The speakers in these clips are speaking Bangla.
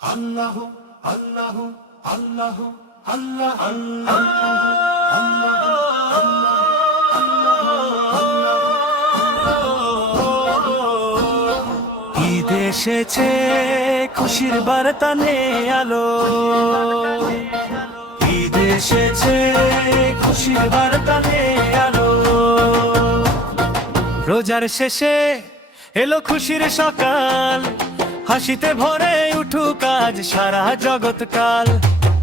আল্লাহ আল্লাহ আল্লাহ আল্লাহ আল্লাহ ঈদ এসেছে খুশির বার্তা নিয়ে আলো, ঈদ এসেছে খুশির বার্তা নিয়ে আলো। রোজার শেষে এলো খুশির সকাল, হাসিতে ভরে উঠুক আজ সারা জগৎ কাল।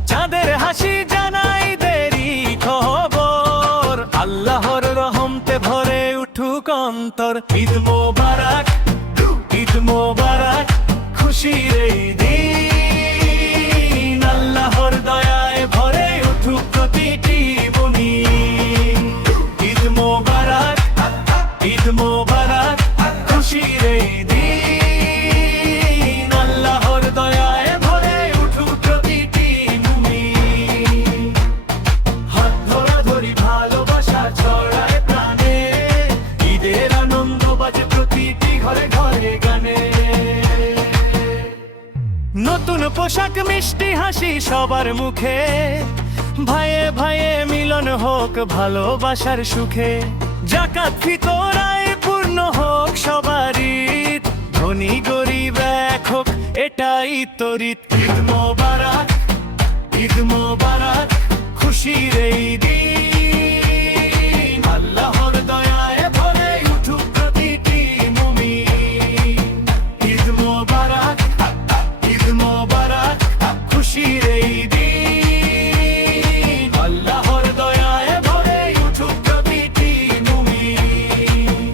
চাঁদের হাসি জানাই দেরি খবর, আল্লাহর রহমতে ভরে উঠুক অন্তর। ঈদ মোবারক, ঈদ মোবারক, খুশির এই দিন। আল্লাহর দয়ায় ভরে উঠুক প্রতিটি মুমিন। ঈদ মোবারক, ঈদ মোবারক, খুশির এই দিন। আল্লাহর দয়ায় ভরে উঠুক প্রতিটি মুমিন। হাত ধরাধরি ভালোবাসা ছড়ায় প্রাণে, ঈদের আনন্দ বাজে প্রতিটি ঘরে ঘরে গানে। নতুন পোশাক মিষ্টি হাসি সবার মুখে, ভাইয়ে ভাইয়ে মিলন হোক ভালোবাসার সুখে। যাকাত ফিতর আয় পূর্ণ হোক সবার ঈদ, ধনী গরিব এক হোক এটাই তো রীত। ঈদ মোবারক, ঈদ মোবারক, খুশির এই দিন। আল্লাহর দয়ায় ভরে উঠুক প্রতিটি মুমিন। ঈদ মোবারক, ঈদ মোবারক, খুশির এই দিন। আল্লাহর দয়ায় ভরে উঠুক প্রতিটি মুমিন।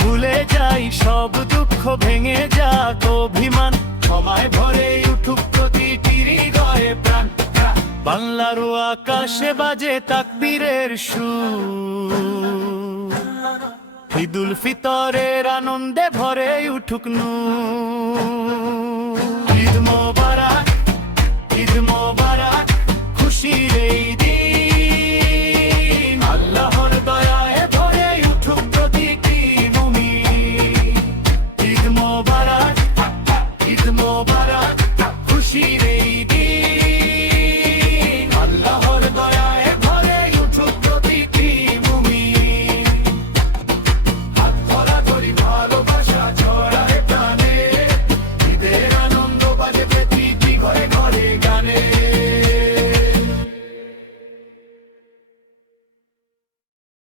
ভুলে যাই সব দুঃখ, ভেঙে যাক অভিমান, ক্ষমায় ভরে উঠুক প্রতিটি হৃদয়ে প্রাণ। বাংলার আকাশে বাজে তাকবীরের সুর, ঈদুল ফিতরের আনন্দে ভরে উঠুক নূর। ঈদ মোবারক, ঈদ মোবারক, খুশির